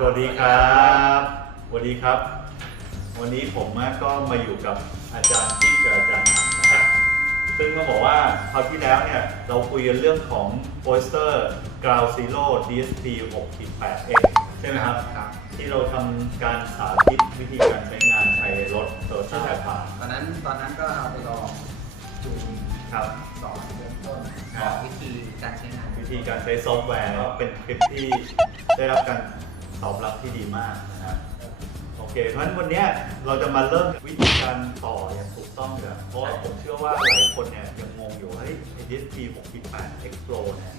สวัสดีครับสวัสดีครับ วันนี้ผมก็มาอยู่กับอาจารย์ที่กับอาจารย์หนันนะครับ ซึ่งก็บอกว่าคราวที่แล้วเนี่ยเราคุยกันเรื่องของ o y s t e r Ground Zero DSP 6.8X ใช่ไหมครับครับ ที่เราทำการสาธิตวิธีการใช้งานใช้รถโซเชียลแพลตฟอร์มตอนนั้นตอนนั้นก็เอาไปลองจูนครับสอนเริ่มต้นคสรัอบนวิธีการใช้งาน วิธีการใช้ซอฟต์แวร์ก็เป็นคลิปที่ได้รับการ ตอบรับที่ดีมากนะครับโอเค เพราะฉะนั้นวันเนี้ยเราจะมาเริ่มวิธีการต่ออย่างถูกต้องกันเพราะว่าผมเชื่อว่าหลายคนเนี่ยยังงงอยู่เฮ้ยไอ้ DSP 6.8 X Pro เนี่ย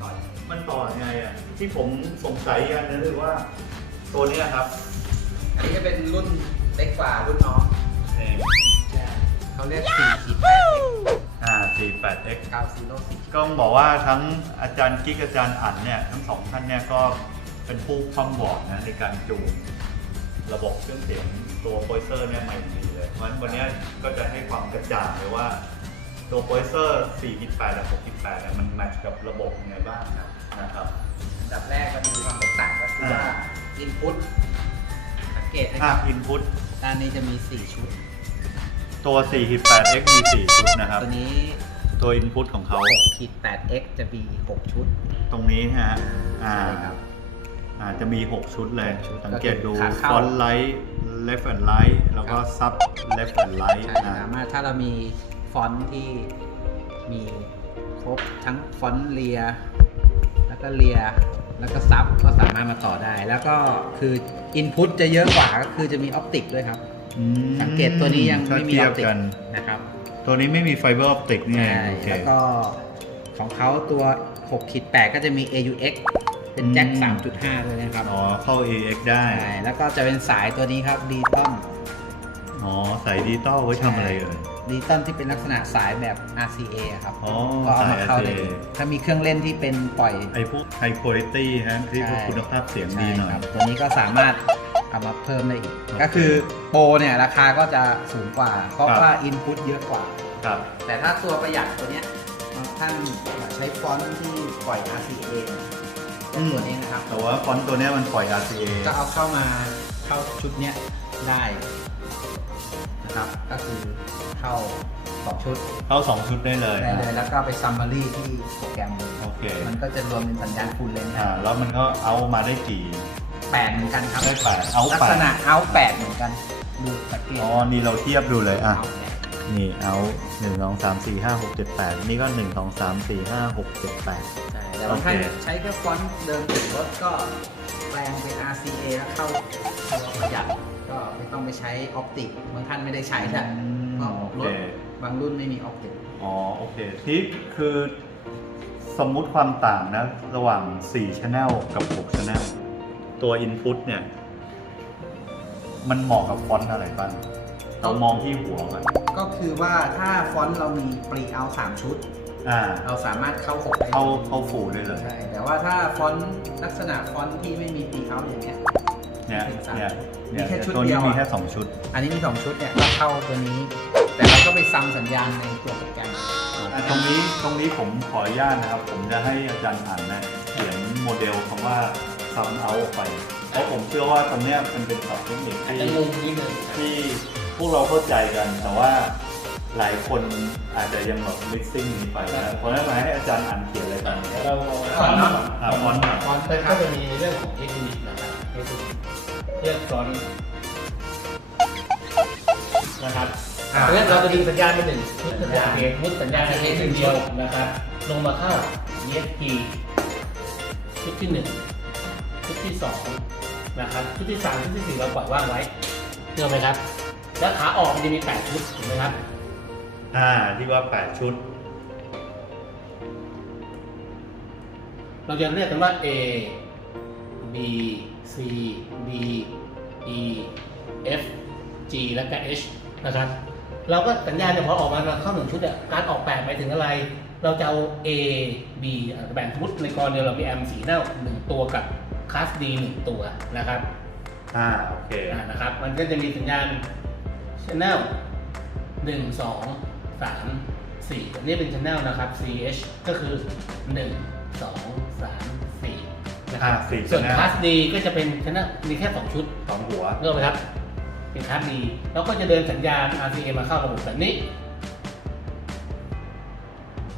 ต่อยมันต่อยังไงอะที่ผมสงสัยอันนึงคือว่าตัวเนี้ยครับ อันนี้ก็เป็นรุ่นเล็กกว่ารุ่นน้องนี่เขาเรียก4ขีด8อ่า 48X 9 0 4ก็ต้องบอกว่าทั้งอาจารย์กิ๊กอาจารย์อั๋นเนี่ยทั้งสองท่านเนี่ยก็ เป็นผู้คว่ำบอดนะในการจูนระบบเครื่องเสียงตัวโปรเซอร์เนี่ยใหม่ดีเลยเพราะฉะนั้นวันเนี้ยก็จะให้ความกระจ่างเลยว่า ตัวโปรเซอร์ 4.8 และ 6.8 เนี่ยมันแมทช์กับระบบยังไงบ้างนะนะครับอันดับแรกมันมีความแตกต่างก็คือว่าอ่า input สังเกตนะคอะรับ input ด้านนี้จะมี 4 ชุด ตัว 4.8x มี 4 ชุดนะครับ ตัวนี้ตัว input ของเขา6ขีด 8x จะมี 6 ชุดตรงนี้ฮะอ่าใช่ครับ อ่าจะมี 6 ชุดเลย ชุดสังเกตดูก็คือขาเข้า font light left and right แล้วก็ครับ sub left and right ใช่อ่าสามารถถ้าเรามีฟอนต์ที่มีครบทั้งฟอนต์เลีย แล้วก็เลีย แล้วก็ซับก็สามารถมาต่อได้ แล้วก็คือ Input จะเยอะกว่าก็คือจะมีออปติกด้วยครับ อืมสังเกตตัวนี้ยังถ้าไม่มีเทีอยอบปติกกันนะครับตัวนี้ไม่มีไฟเบอร์ออปติกนี่ไงใช่โอเคแล้วก็ของเขาตัว6ขีด8ก็จะมี AUX เป็นแจ็คอืม3.5 ด้วยนะครับ อ๋อ เข้า AX ได้ ใช่ แล้วก็จะเป็นสายตัวนี้ครับดีตอนอ๋อใส่ดิจิตอลไว้ทำอะไรเอ่ย ดีตอนที่เป็นลักษณะสายแบบ RCA ครับ อ๋อก็เอามาเข้าสายได้ RCA ถ้ามีเครื่องเล่นที่เป็นปล่อย ไอพวก high quality ฮะที่ใช่ คุณภาพเสียงดีหน่อย ใช่ครับตัวนี้ก็สามารถเอามาเพิ่มได้อีก โอเคก็คือโปรเนี่ยราคาก็จะสูงกว่า เพราะครับ ว่า Input เยอะกว่า ครับ แต่ถ้าตัวประหยัดตัวเนี้ยบางท่านใช้ฟอนต์ที่ปล่อย RCA อืมตัวนี้นะครับแต่ว่าฟอนต์ตัวเนี้ยมันปล่อย RCA ก็เอาเข้ามาเข้าชุดเนี้ยได้นะครับ ก็คือเข้าสองชุดเข้า 2 ชุดได้เลยได้เลยนะแล้วก็ไปซัมมารีที่โปรแกรมเลยโอเคมันก็จะรวมเป็นสัญญาณฟูลเลนอ่าแล้วมันก็เอามาได้กี่ แปดเหมือนกันครับได้แปดเอาลักแปษดณะเอาแปดเหมือนกัน ดูสังเกตอ๋อนี่เราเทียบดูเลยอะ เอาแปดนี่เอาหนึ่งสองสามสี่ห้าหกเจ็ดแปดนี่ก็หนึ่งสองสามสี่ห้าหกเจ็ดแปดใช่ แต่บางท่านโอเค ใช้แค่ฟอนต์เดิมติดรถก็แปลงเป็น RCA แล้วเข้าตัวประหยัดก็ไม่ต้องไปใช้ออปติกบางท่านไม่ได้ใช้แล้วเพราะโอรเคถบางรุ่นไม่มีออปติก อ๋อโอเคที่คือสมมุติความต่างนะ ระหว่าง 4 Channel กับ 6 Channel ตัว Input เนี่ย มันเหมาะกับฟอนต์อะไรบ้างเรามองที่หัวมันก็คือว่าถ้าฟอนต์เรามีปรีเอาสามชุด อ่า เราสามารถเข้าหกได้เข้าเข้าฟูได้เลย ใช่ แต่ว่าถ้าฟอนต์ลักษณะฟอนต์ที่ไม่มีปรีเอาอย่างเงี้ย เนี่ยเป็นสามเนี่ยมีเนี่ยแค่ชุดตัวเดีนี้ยวมีอะแค่2ชุด อันนี้มีสองชุดเนี่ยก็เข้าตัวนี้ แต่เราก็ไปซัมสัญญาณในตัวโปรแกรม อะตรงนี้ตรงนี้ผมขออนุญาตนะครับ ผมจะให้อาจารย์อ่านนะเขียนโมเดลคำว่า sum out ออกไป เพราะผมเชื่อว่าตรงเนี้ยมันเป็นศัพท์เทคนิคที่จะงงนิดนึงที่พวกเราเข้าใจกัน แต่ว่า หลายคนอาจจะยังแบบ missing นี้ไปนะเพราะฉะนั้นมาให้อาจารย์อ่านเขียนอะไรตามนี้เราก่อนเนอะอะฟอนต์ ฟอนต์ก็จะมีเรื่องของเทคนิคนะครับเทคนิคเรียกฟอนต์นะครับอ่า เพราะฉะนั้นเราจะดึงสัญญาณไปหนึ่งชุดสัญญาณเองชุดสัญญาณเองหนึ่งเดียวนะครับ ลงมาเข้า ESP ชุดที่หนึ่งชุดที่สองนะครับชุดที่สามชุดที่สี่เราปล่อยว่างไว้เชื่อไหมครับ แล้วขาออกมันจะมีแปดชุดถูกไหมครับ อ่าที่ว่า8ชุด เราจะเรียกกันว่า A B C D E F G และก็ H นะครับ เราก็สัญญาณเนี่ยพอออกมามาเข้าหนึ่งชุดเนี่ยการออกแบบหมายถึงอะไร เราจะเอา A B อะแบ่งสมมติในกรณีเรามีแอมสีเน่าหนึ่งตัวกับคลาส D หนึ่งตัวนะครับ อ่าโอเค อ่านะครับ มันก็จะมีสัญญาณ channel หนึ่ง สองสามสี่อันนี้เป็น channel นะครับ CH ก็คือหนึ่งสองสามสี่นะครับอ่าสี่ส่วน channel คลาสดีก็จะเป็นชนะมีแค่สองชุดสองหัว เริ่มไหมครับ เป็นคลาสดีแล้วก็จะเดินสัญญาณ RCA มาเข้าระบบแบบนี้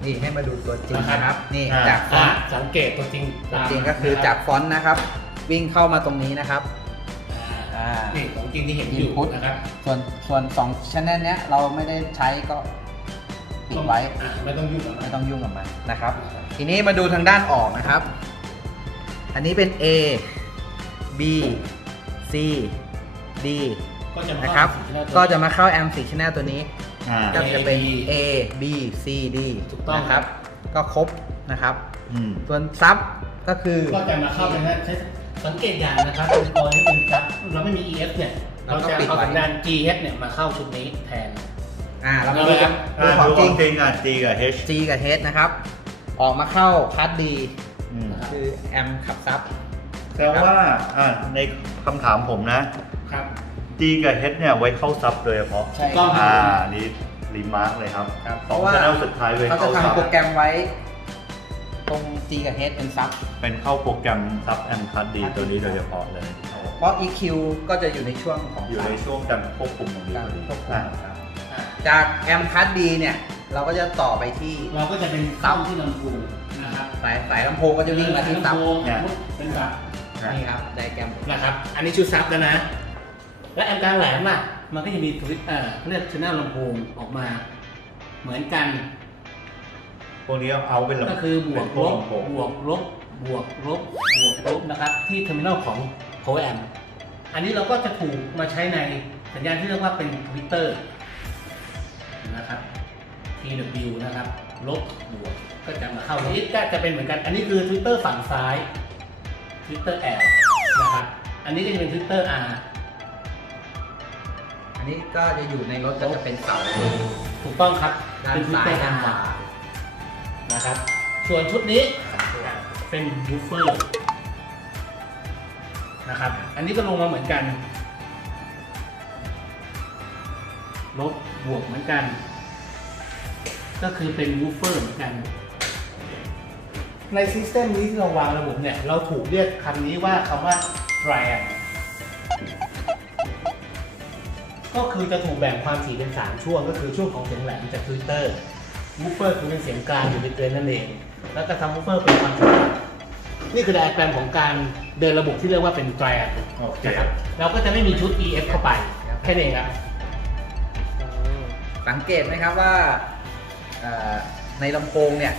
นี่ให้มาดูตัวจริงนะครับนะครับ นี่อ่า จากฟออ่านต์สังเกตตัวจริงตัวตามจริงก็คือจากฟอนต์นะครับ วิ่งเข้ามาตรงนี้นะครับ อ่า อ่านี่ของจริงที่เห็นอยู่ Input นะครับ ส่วนส่วนสองชั้นแนลเนี้ยเราไม่ได้ใช้ก็ ปิดไว้ อ่าไม่ต้องยุ่งกับมันไม่ต้องยุ่งกับมันนะครับ ทีนี้มาดูทางด้านออกนะครับ อันนี้เป็น A B C D ก็จะมานะคเข้ารับ สู่หน้าตัวก็จะมาเข้า M 4 Channel ตัวนี้ อ่า ก็จะเป็น A A B C D ถูกต้อง นะครับ ก็ครบนะครับ อืม ส่วนซับก็คือก็จะมาเข้าเป็นใช้สังเกตอย่างนะครับเป็นกรณีเป็นครับเราไม่มี EF เนี่ยเราจะเอาสัญญาณ GH เนี่ยมาเข้าชุดนี้แทน อ่าเรามาเอาดูเลยครับดูอ่าของดูจขริองงจริงอะ G กับ H G กับ H นะครับ ออกมาเข้าคัส D อืมคือแอมขับซับแต่ว่าอ่าในคำถามผมนะครับ G กับ H เนี่ยไว้เข้าซับโดยเฉพาะ ใช่ถูกต้องอ่านี่รีมาร์กเลยครับครับสเพองราะว่า ชแนลสุดท้ายไว้เขาจะเข้าซับทำโปรแกรมไว้ ตรง G กับ H เป็นซับ เป็นเข้าโปรแกรมซับแอมคัดดีตัวนี้โดยเฉพาะเลย เพราะ EQ ก็จะอยู่ในช่วงของ อยู่ในช่วงการควบคุมตรงนี้การพอดีควบคุม อ่าครับ จากแอมคัสดีเนี่ย เราก็จะต่อไปที่เราก็จะเป็นเข้าที่ลำโพงนะครับสายสายลำโพงก็จะวิ่งมาที่ซับลำโพงเป็นซับนี่ครับไดแกรมนะครับ อันนี้ชุดซับแล้วนะ และแอมกลางแหลมอะ มันก็จะมีทวิตเอ่อเขาเรียกชแนลลำโพงออกมา เหมือนกัน พวกนี้เอาเป็นลำก็คือบวกลบเป็นพลำโพงบวกลบบวกลบบวกลบนะครับ ที่เทอร์มินอลของ power amp อันนี้เราก็จะถูกมาใช้ในสัญญาณที่เรียกว่าเป็นทวิตเตอร์นะครับ TW นะครับลบบวกก็จะมาเข้านี้ก็จะเป็นเหมือนกัน อันนี้คือ Twitter ฝั่งซ้าย Twitter L นะครับ อันนี้ก็จะเป็น Twitter R อันนี้ก็จะอยู่ในรถก็จะเป็นเสาถูกต้องครับด้านเป็นซ้าย Twitter ด้านขวา R นะครับ ส่วนชุดนี้เป็นบูฟเฟอร์นะครับ อันนี้ก็ลงมาเหมือนกัน ลบบวกเหมือนกัน ก็คือเป็นวูฟเฟอร์เหมือนกัน ในซิสเต็มนี้ที่เราวางระบบเนี่ย เราถูกเรียกคำนี้ว่าคำว่า triad ก็คือจะถูกแบ่งความถี่เป็น 3 ช่วง ก็คือช่วงของเสียงแหลมจากทวิตเตอร์วูฟเฟอร์คือเป็นเสียงกลางอยู่ในเกินนั่นเอง แล้วก็ทำวูฟเฟอร์เป็นความถี่ต่ำนี่คือไดอะแกรมของการเดินระบบที่เรียกว่าเป็น triad โอเคนะครับเราก็จะไม่มีชุด EF เข้าไปแค่นี้เองครับสังเกตไหมครับว่าเอ่อ ในลำโพงเนี่ย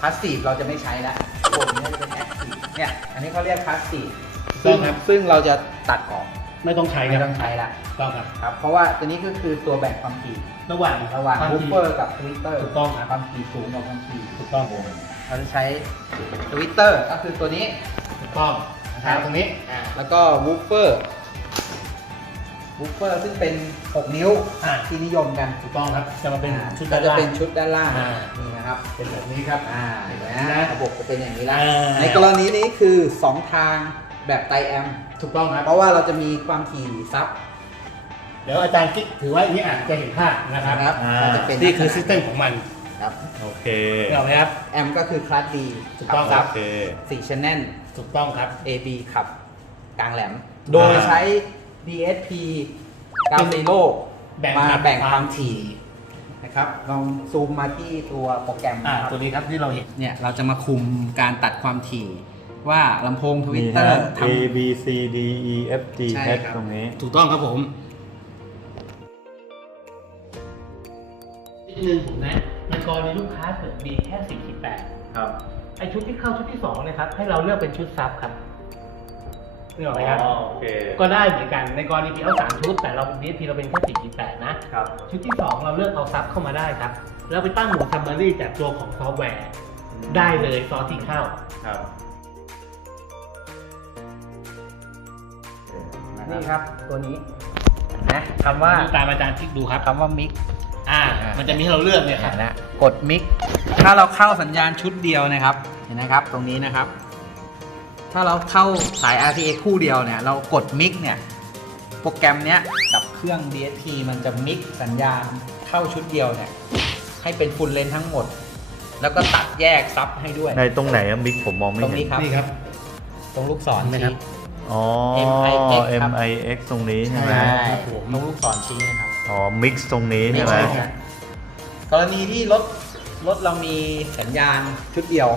พาสซีฟเราจะไม่ใช้แล้วโพงนี้จะเป็นแอคทีฟเนี่ยอันนี้เขาเรียกพาสซีฟถูกต้องครับซึ่งเราจะตัดออกไม่ต้องใช้คไม่รับต้องใช้ละถูกต้องครับครับ เพราะว่าตัวนี้ก็คือตัวแบ่งความถี่ระหว่างระหว่างความบูฟถี่เฟอร์กับทวิตเตอร์ถูกต้องครับความถี่สูงกับความถี่ถูกต้องเราจะใช้ทวิตเตอร์ก็คือตัวนี้ถูกต้องนะครับตรงนี้อ่าแล้วก็วูฟเฟอร์ วูฟเฟอร์ซึ่งเป็น 6 นิ้วอ่า ที่นิยมกันถูกต้องครับ จะมาเป็นอ่าชุดก็ด้านจะล่าง เป็นชุดด้านล่างอ่า นี่นะครับเป็นแบบนี้ครับ อ่าเห็นไหมนะฮะระบบจะเป็นอย่างนี้ละอ่า ในกรณีนี้คือ 2 ทางแบบไตแอมถูกต้องครับ เพราะว่าเราจะมีความถี่ซับ เดี๋ยวอาจารย์กิ๊กถือว่านี้อาจจะเห็นภาพนะครับนะครับอ่าก็จะเป็น นี่คือซิสเต็มของมันครับโอเคเห็นไหมครับ แอมก็คือคลาสดีถูกต้องซัโอบ เค สี่ชแนล ถูกต้องครับ A B ขับกลางแหลม โดยใช้ DSP กาซิโลแบ่งมาแบ่งความความถี่ถี่นะครับลองซูมมาที่ตัวโปรแกรมอ่านะครับตัวนี้ครับที่เราเห็น เนี่ยเราจะมาคุมการตัดความถี่ว่าลำโพงทวิมีตเตอฮะ ร์ท A B C D E F G ใช่ H ครับ ตรงนี้ ถูกต้องครับผมนิดนึงผมนะในกรณีลูกค้าเกิดมีแค่สิบสิบแปดครับ ไอชุดที่เข้าชุดที่สองเลยครับ ให้เราเลือกเป็นชุดซับครับ นี่หรอกไหมครับ อ๋อโอเคก็ได้เหมือนกันในกรณีที่เอาสามชุด แต่เราดีทีเราเป็นแค่สี่สิบแปดนะ ครับ ชุดที่สองเราเลือกเอาซับเข้ามาได้ครับ แล้วไปตั้งโหมดซัมมารีจากตัวของซอฟต์แวร์ ได้เลยซอสที่เข้า ครับำนี่ครับตัวนี้นะคำว่าดูตามอาจารย์คลิกดูครับ คำว่ามิก อ่า มันจะมีให้เราเลือกเนี่ยครับนะกดมิก ถ้าเราเข้าสัญญาณชุดเดียวนะครับ เห็นไหมครับ ตรงนี้นะครับ ถ้าเราเข้าสาย RTA คู่เดียวเนี่ย เรากดมิกเนี่ย โปรแกรมเนี้ยกับเครื่อง DSP มันจะมิกสัญญาณเข้าชุดเดียวเนี่ย ให้เป็นฟูลเลนทั้งหมด แล้วก็ตัดแยกซับให้ด้วย ในตรงไหนอะมิกผมมองไม่ตรงเห็นี้น ครับ นี่ครับ ตรงลูกศรเห็นไหมครับชี้อ๋อ MIX ครับ MIX ตรงนี้ใช่ไหมใช่ครับผม ตรงลูกศรชี้นะครับ อ๋อ mix ตรงนี้ใช่ไหม ใช่ครับ กรณีที่รถรถเรามีสัญญาณชุดเดียว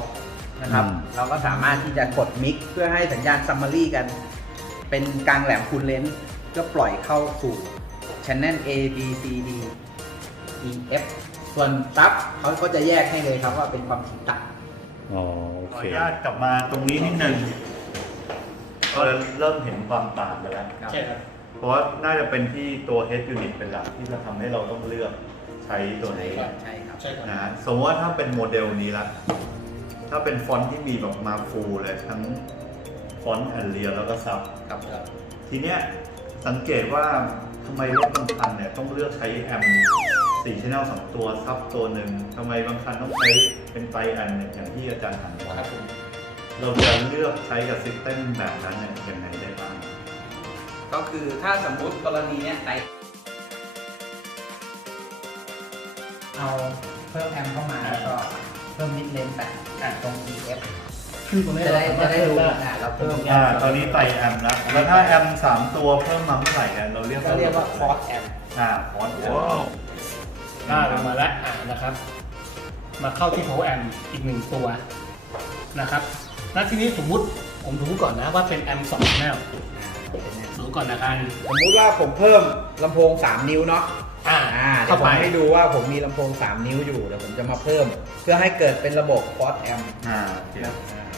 นะครับ อืม เราก็สามารถที่จะกดมิกเพื่อให้สัญญาณซัมมารีกัน เป็นกลางแหลมคูณเลนส์เพื่อปล่อยเข้าสู่ช n น e l A B C D E F ส่วนซับเขาก็จะแยกให้เลยครับว่าเป็นความถี่ต่ำ อ๋อโอเคขออนุญาตกลับมาตรงนี้นิดนึงก็เริ่มเห็นความต่างไปแล้ว ใช่ครับ เพราะว่าน่าจะเป็นที่ตัว head unit เป็นหลักที่จะทำให้เราต้องเลือกใช้ตัวนี้ใช่ครับ ใช่ครับ นะฮะสมมติว่าถ้าเป็นโมเดลนี้ละ ถ้าเป็นฟอนต์ที่มีแบบมาฟูลเลยทั้งฟอนต์แอนเรียแล้วก็ซับครับ ทีเนี้ยสังเกตว่าทำไมรถบางคันเนี่ยต้องเลือกใช้แอมสี่ชแนลสองตัวซับตัวหนึ่งทำไมบางคันต้องใช้เป็นไตรแอมเนี่ยอย่างที่อาจารย์หันบอกครับผมเราจะเลือกใช้กับซิสเต็มแบบนั้นเนี่ยยังไงได้บ้าง ก็คือถ้าสมมุติกรณีเนี้ยไตเอาเพิ่มแอมเข้ามาแล้วก็เพิ่มมิดเลนไปตรง E F คือตรงนี้จะได้เราจะได้ดูเพิ่มอ่าเราเพิ่มอ่าตอนนี้ไตรแอมแล้วแล้วถ้าแอมสามตัวเพิ่มมาเมื่อไหร่เนี่ยเราเรียกก็เรียกว่าคอร์สแอมอ่าคอร์สว้าวอ่าลงมาแล้วอ่านะครับ มาเข้าที่ power amp อีกหนึ่งตัวนะครับแล้วทีนี้สมมุติผมสมมติก่อนนะว่าเป็นแอมสองแนวสมมติก่อนนะครับสมมุติว่าผมเพิ่มลำโพง 3 นิ้วเนาะ อ่าอ่าเดี๋ยเข้าวผไปมให้ดูว่าผมมีลำโพง 3 นิ้วอยู่เดี๋ยวผมจะมาเพิ่ม เพื่อให้เกิดเป็นระบบคอร์สแอมอ่าโอเค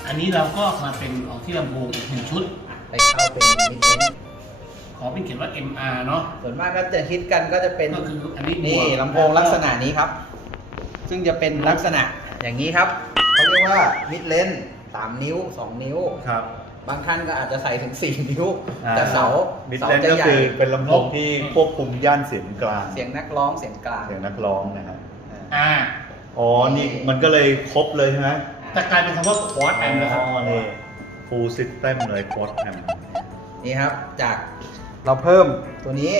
อันนี้เราก็มาเป็นออกที่ลำโพงอีกหนึ่งชุด ไปเข้าเป็นมิดเลนขอเป็นเขียนว่า MR เนาะ ส่วนมากก็จะฮิตกันก็จะเป็นก็คืออันนี้นี่บวกลำโพงลักษณะนี้ครับ ซึ่งจะเป็นลักษณะอย่างนี้ครับเขาเรียกว่ามิดเลนสามนิ้ว 2 นิ้ว ครับ บางท่านก็อาจจะใส่ถึง 4 นิ้วอ่าแต่เสามิดเสาเลนจะก็ใหญ่ คือเป็นลำโพงที่ควบคุมย่านเสียงกลางเสียงนักร้องเสียงกลางเสียงนักร้องนะฮะอ่า อ๋อนี่มันก็เลยครบเลยใช่ไหมแต่กลายเป็นคำว่าคอร์สแอมนะครับ อ๋อนี่ full system เลยคอร์สแอมนี่ครับจากเราเพิ่มตัวนี้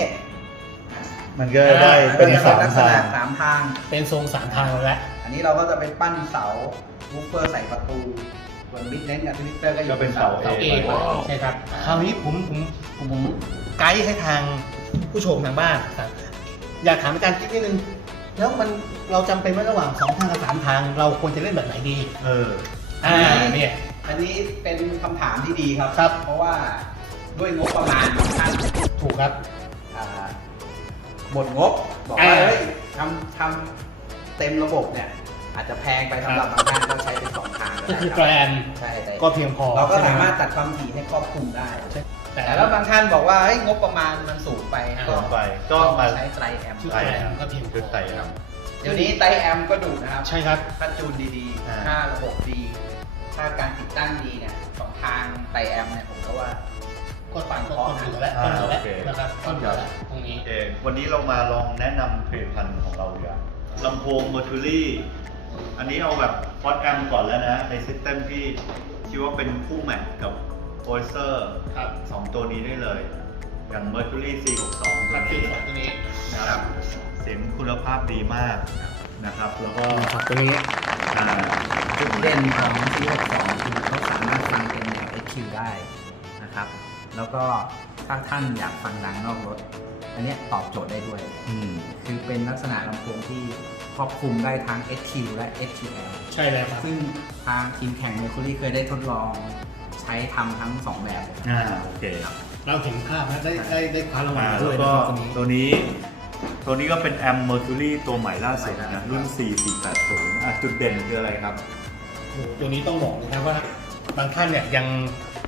มันก็ได้เป็นก็จะสามลักษทาณะงสามทาง เป็นทรงสามทางแล้ว อันนี้เราก็จะไปปั้นเสาวูฟเฟอร์ใส่ประตู ส่วนมิดเลนกับทวิตเตอร์ก็อยู่ก็เป็นเสาเสาเอว้าวใช่ครับคราวนี้ผมผมผมผมไกด์ให้ทางผู้ชมทางบ้านครับอยากถามอาจารย์คิดนิดนึง แล้วมันเราจำเป็นไหมระหว่างสองทางกับสามทาง เราควรจะเล่นแบบไหนดี เออ อ่าเนี่ย อันนี้เป็นคำถามที่ดีครับ ครับ เพราะว่าด้วยงบประมาณของท่านถูกครับ อ่าหมดงบ บอกว่าอ่าเฮ้ยทำทำเต็มระบบเนี่ย อาจจะแพงไปสำหรับบางท่านก็ใช้เป็นสองทาง ก็คือได้แกรรับนใช่แต่ก็เพียงพอเราก็ใช่ไหสามารถตัดความถี่ให้ครอบคลุมได้แต่แต่แล้วบางท่านบอกว่าเฮ้ยงบประมาณมันสูงไปอ่าก็ไปก็มาใช้ไตรแอมป์ชุดแกรนก็เพียงพคืออไตรแอมเดี๋ยวนี้ไตรแอมป์ก็ดุนะครับ ใช่ครับถ้าจูนดีอ่าๆถ้าระบบดี ถ้าการติดตั้งดีเนี่ยสองทางไตรแอมป์เนี่ยผมก็ว่าก็ฟังก็ต้นเหลือแล้วต้นเหลือแล้วโอเคนะครับต้นเหลือแล้วตรงนี้โอเควันนี้เรามาลองแนะนำผลิตภัณฑ์ของเราดีกว่าลำโพง Mercury อั นนี้เอาแบบคอร์สแอมก่อนแล้วนะ ในซิสเต็มที่คิดว่าเป็นคู่แมทกับ v o i c e r ครับสองตัวนี้ได้เลย อย่าง Mercury C62 คตัรัวบที่นี้สองตัวนี้นะครับเสียงคุณภาพดีมากนะครับ แล้วก็ครับตัวนี้อ่าจุดเด่นของซีรีส์สองคือเขาสามารถฟังเป็นแนว HQ ได้นะครับ แล้วก็ถ้าท่านอยากฟังดังนอกรถ อันเนี้ยตอบโจทย์ได้ด้วย อืมคือเป็นลักษณะลำโพงที่ครอบคลุมได้ทั้ง HQ และ HQL ใช่แล้วครับซึ่งทางทีมแข่ง Mercury เคยได้ทดลองใช้ทำทั้ง 2 แบบเลยอ่าโอเคเราเห็นภาพแล้วได้ได้ได้คว้ารางวัลอ่าด้แล้ววยก็นะครับตัวนี้ ตัวนี้ ตัวนี้ก็เป็นแอม Mercury ตัวใหม่ล่าสุดนะรุ่น 4480อะจุดเด่นคืออะไรครับ โอ้โหตัวนี้ต้องบอกนะครับว่าบางท่านเนี่ยยัง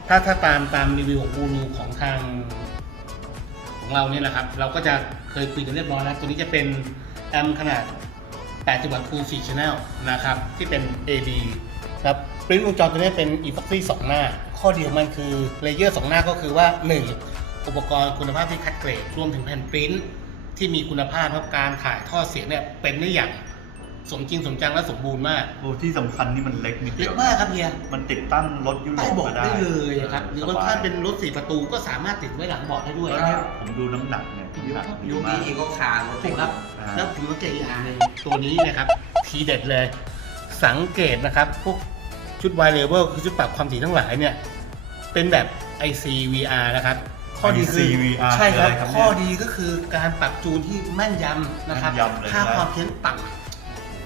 ถ้าถ้าตามตามรีวิวของกูรูของทาง ของเราเนี่ยนะครับ เราก็จะเคยคุยกันเรียบร้อยแล้ว ตัวนี้จะเป็นแอมขนาด80วัตต์ Full 4 Channel นะครับ ที่เป็น AD ครับปริ้นวงจรตัวนี้เป็น epoxy 2 หน้า ข้อเดียวมันคือเลเยอร์ 2 หน้าก็คือว่า 1 อุปกรณ์คุณภาพที่คัดเกรด รวมถึงแผ่นปริ้นที่มีคุณภาพครับการถ่ายทอดเสียงเนี่ยเป็นได้อย่าง สมจริงสมจังและสมบูรณ์มากโอ้ที่สำคัญนี่มันเล็กนิดเดีเล็ยกว มากครับเฮียมันติดตั้งรถยุโรใต้ปเบาะก็ได้ได้เลยครับ หรือบางท่านเป็นสบยรถสี่ประตูก็สามารถติดไว้หลังเบาะได้ด้วย แล้วเนี่ยผมดูน้ำหนักเนี่ยน้ำหนักดียุคมานี้กอีโกคาร์รถถูกครับ อ่าแล้วผมสังเกตอีกอย่างหนึ่งตัวนี้นะครับ ทีเด็ดเลย สังเกตนะครับ พวกชุดไวเลเวลคือชุดปรับความถี่ทั้งหลายเนี่ย เป็นแบบ ICVR นะครับ ข้อดีคือ ICVR ใช่ครับคืออะไรครับเนี่ย ข้อดีก็คือการปรับจูนที่แม่นยำนะครับแม่นยำเลยค่านะความเพี้ยนต่ำ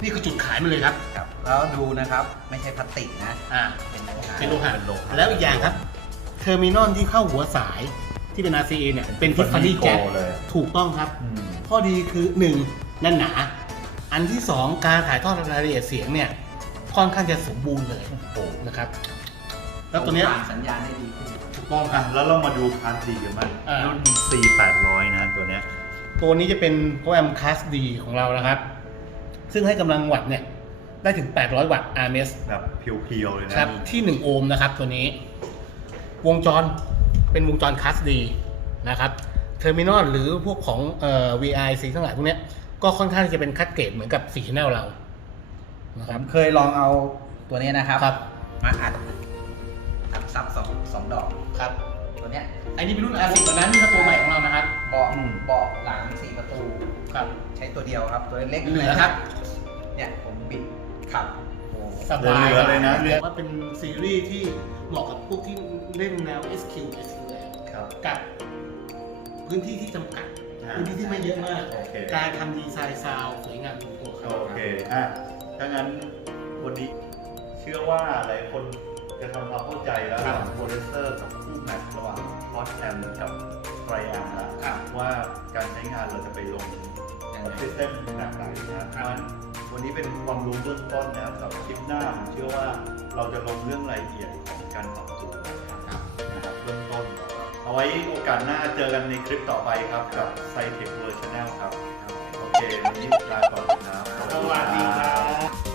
นี่คือจุดขายมันเลยครับ ครับแล้วดูนะครับไม่ใช่พลาสติกนะอ่าเป็นโลหะเป็นโลหะเป็นโลหะแล้วอีกอย่างครับเทอร์มินอลที่เข้าหัวสายที่เป็น RCA เนี่ยเป็นทิฟฟานี่แจ็ค Tiffany Gold เลยถูกต้องครับอืมข้อดีคือ 1 นั่นหนา อันที่ 2 การถ่ายทอดรายละเอียดเสียงเนี่ยค่อนข้างจะสมบูรณ์เลยโอ้โหนะครับ แล้วตัวเนี้ยผ่านสัญญาณได้ดีขึ้นถูกต้องคอะรับแล้วเรามาดูคลาสดีกันบ้างอ่ารุ่รุ่น C800 นะตัวเนี้ยตัวนี้จะเป็นโปรแกรมคลาสดีของเรานะครับ ซึ่งให้กำลังวัตต์เนี่ยได้ถึง 800 วัตต์ RMS แบบเพียวๆเลยนะครับ ที่ 1 โอห์มนะครับตัวนี้ วงจรเป็นวงจรคลาสดีนะครับเทอร์มินอลหรือพวกของเอ่อ VIC ทั้งหลายพวกเนี้ยก็ค่อนข้างที่จะเป็นคัดเกรดเหมือนกับ4 channel เรานะผครับ มเคยลองเอาตัวนี้นะครับ ครับ มาอัดอัดซับสองสองดอก ครับ ตัวเนี้ยอันนี้เป็นรุ่น R10 ตัวนั้นนี่คือตัวใหม่ของเรานะครับ เบาะอืม เบาะหลังสี่ประตู ครับ ใช้ตัวเดียวครับ ตัวเล็กเหลือครับ เนี่ยผมบิดขับโอ้สบายเหลือเลยนะเหลือว่าเป็นซีรีส์ที่เหมาะกับพวกที่เล่นแนว SQ SQL ครับ กับพื้นที่ที่จำกัด อ่า พื้นที่ที่ไม่เยอะมาก โอเค การทำดีไซน์ซาวด์สวยงามทุกตัวครับโอเค อะ ถ้างั้นวันนี้เชื่อว่าหลายคน จะทำความเข้าใจแล้วระหว่างโปรดิวเซอร์กับคู่แมทระหว่างคอสแอมกับไตรอาร์แล้วว่าการใช้งานเราจะไปลงยังไงซิสเต็มแบบไหนนะครับเพราะฉะนั้นวันนี้เป็นความรู้เบื้องต้นนะครับสำหรับคลิปหน้าผมเชื่อว่าเราจะลงเรื่องรายละเอียดของการปรับจูนนะครับนะครับเบื้องต้น เอาไว้โอกาสหน้าเจอกันในคลิปต่อไปครับกับ s c i t e c h World Channel ครับ โอเควันนี้ลาก่อนครับสวัสดีครับ